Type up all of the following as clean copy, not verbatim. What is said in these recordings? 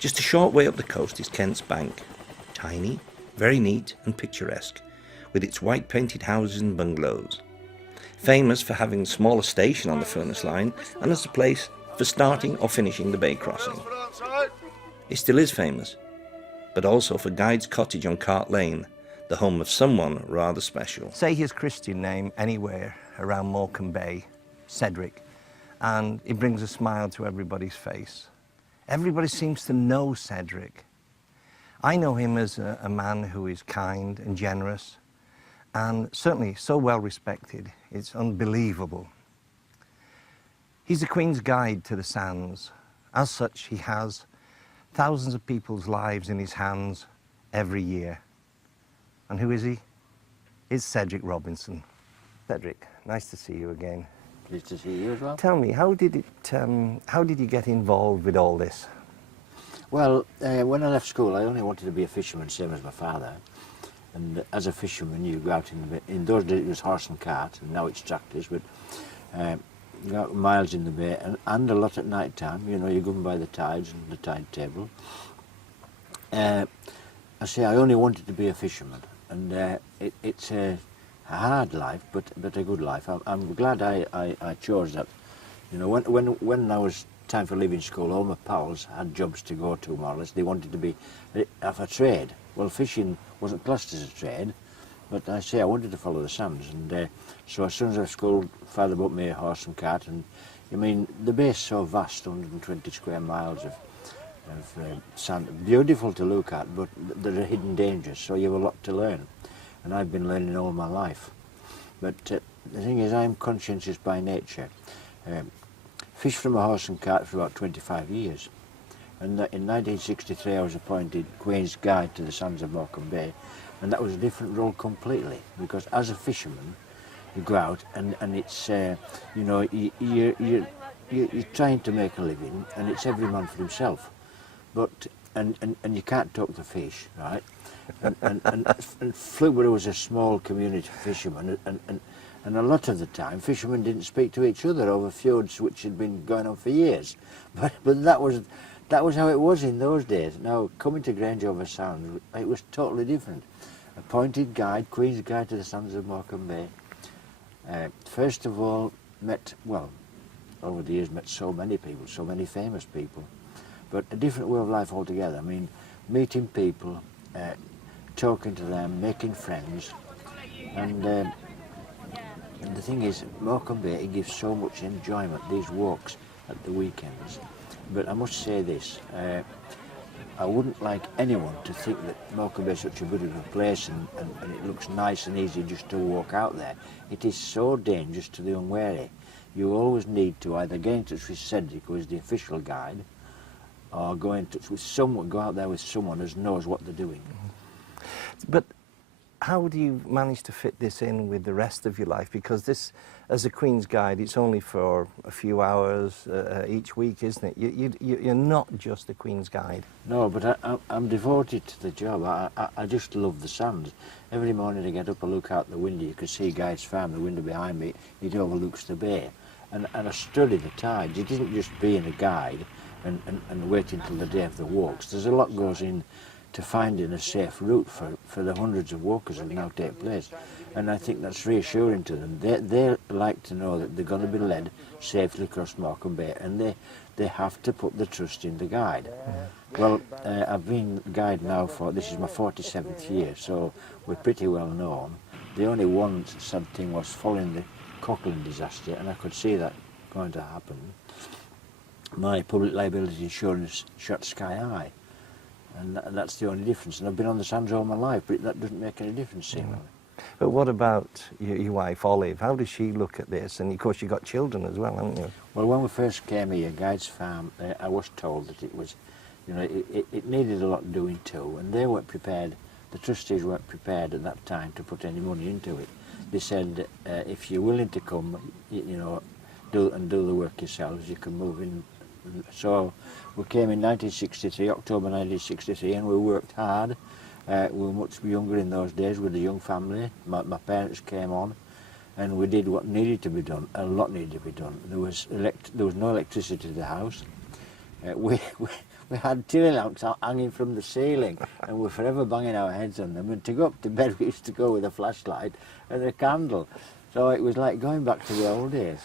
Just a short way up the coast is Kent's Bank, tiny, very neat and picturesque, with its white painted houses and bungalows. Famous for having a smaller station on the Furness Line and as a place for starting or finishing the bay crossing. It still is famous, but also for Guide's Cottage on Cart Lane, the home of someone rather special. Say his Christian name anywhere around Morecambe Bay, Cedric, and it brings a smile to everybody's face. Everybody seems to know Cedric. I know him as a man who is kind and generous, and certainly so well respected, it's unbelievable. He's the Queen's guide to the sands. As such, he has thousands of people's lives in his hands every year. And who is he? It's Cedric Robinson. Cedric, nice to see you again. Pleased to see you as well. Tell me, how did you get involved with all this? Well, when I left school, I only wanted to be a fisherman, same as my father. And as a fisherman, you go out in those days it was horse and cart, and now it's tractors, but you go out miles in the bay, and a lot at night time. You know, you're governed by the tides and the tide table. I say I only wanted to be a fisherman, and it's a hard life, but a good life. I'm glad I chose that. You know, when I was time for leaving school, all my pals had jobs to go to, more or less. They wanted to be of a trade. Well, fishing wasn't classed as a trade, but I say I wanted to follow the sands, and so as soon as I left school, father bought me a horse and cart, and I mean the bay's so vast, 120 square miles of sand, beautiful to look at, but there are hidden dangers, so you have a lot to learn, and I've been learning all my life. But the thing is, I'm conscientious by nature. Fished from a horse and cart for about 25 years. And in 1963 I was appointed Queen's Guide to the sands of Morecambe Bay, and that was a different role completely, because as a fisherman you go out and it's, you know, you're trying to make a living, and it's every man for himself. But, and you can't talk to fish, right? And Flueborough was a small community of fishermen, and a lot of the time fishermen didn't speak to each other over feuds which had been going on for years. But that was how it was in those days. Now, coming to Grange over Sound, it was totally different. Appointed guide, Queen's Guide to the sands of Morecambe Bay. First of all, over the years met so many people, so many famous people, but a different way of life altogether. I mean, meeting people, talking to them, making friends, and the thing is, Morecambe Bay, it gives so much enjoyment, these walks at the weekends. But I must say this, I wouldn't like anyone to think that Morecambe Bay is such a beautiful place and it looks nice and easy just to walk out there. It is so dangerous to the unwary. You always need to either get in touch with Cedric, who is the official guide, or go in touch with someone, go out there with someone who knows what they're doing. But how do you manage to fit this in with the rest of your life? Because this, as a Queen's Guide, it's only for a few hours each week, isn't it? You're not just a Queen's Guide. No, but I'm devoted to the job. I just love the sands. Every morning I get up, I look out the window, you can see Guide's farm, the window behind me, it overlooks the bay. And I study the tides. It isn't just being a guide and waiting till the day of the walks. There's a lot goes in to finding a safe route for the hundreds of walkers that now take place. And I think that's reassuring to them. They like to know that they're going to be led safely across Morecambe Bay, and they have to put the trust in the guide. Well, I've been guide now this is my 47th year, so we're pretty well known. The only one sad thing was following the Cochrane disaster, and I could see that going to happen. My public liability insurance shot sky high. And that's the only difference. And I've been on the sands all my life, but that doesn't make any difference, seemingly. But what about your wife, Olive? How does she look at this? And of course you've got children as well, haven't you? Well, when we first came here, Guide's Farm, I was told that it was, you know, it needed a lot doing too, and they weren't prepared, the trustees weren't prepared at that time to put any money into it. They said, if you're willing to come, you know, do the work yourselves, you can move in. So we came in 1963, October 1963, and we worked hard. We were much younger in those days with a young family. My parents came on, and we did what needed to be done. A lot needed to be done. There was no electricity to the house. We we had tilly lamps hanging from the ceiling, and we're forever banging our heads on them. And to go up to bed, we used to go with a flashlight and a candle. So it was like going back to the old days.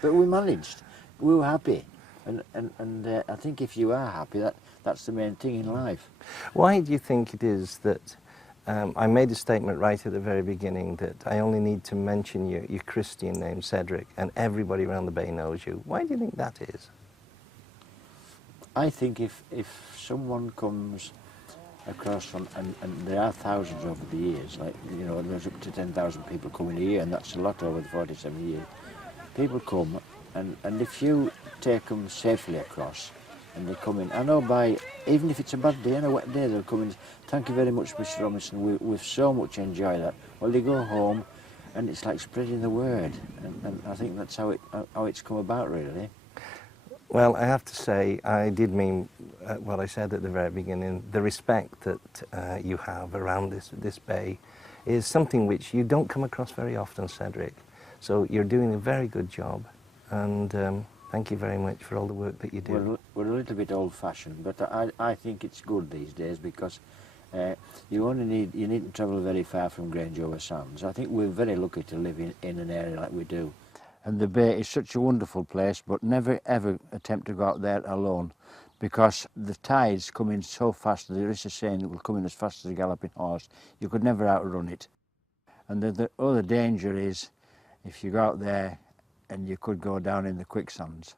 But we managed. We were happy. And I think if you are happy, that's the main thing in life. Why do you think it is that I made a statement right at the very beginning that I only need to mention your Christian name, Cedric, and everybody around the bay knows you? Why do you think that is? I think if someone comes across from, and there are thousands over the years, like, you know, there's up to 10,000 people coming a year, and that's a lot over the 47 years. People come, and if you take them safely across, and they come in, I know even if it's a bad day and a wet day, they'll come in, thank you very much, Mr. Robinson, we've so much enjoyed that. Well, they go home, and it's like spreading the word, and I think that's how it's come about, really. Well, I have to say, I did mean what I said at the very beginning. The respect that you have around this bay is something which you don't come across very often, Cedric. So you're doing a very good job, and thank you very much for all the work that you do. We're a little bit old-fashioned, but I think it's good these days because you needn't travel very far from Grange over Sands. I think we're very lucky to live in an area like we do. And the bay is such a wonderful place, but never ever attempt to go out there alone, because the tides come in so fast. There is a saying that will come in as fast as a galloping horse. You could never outrun it. And the other danger is if you go out there and you could go down in the quicksands.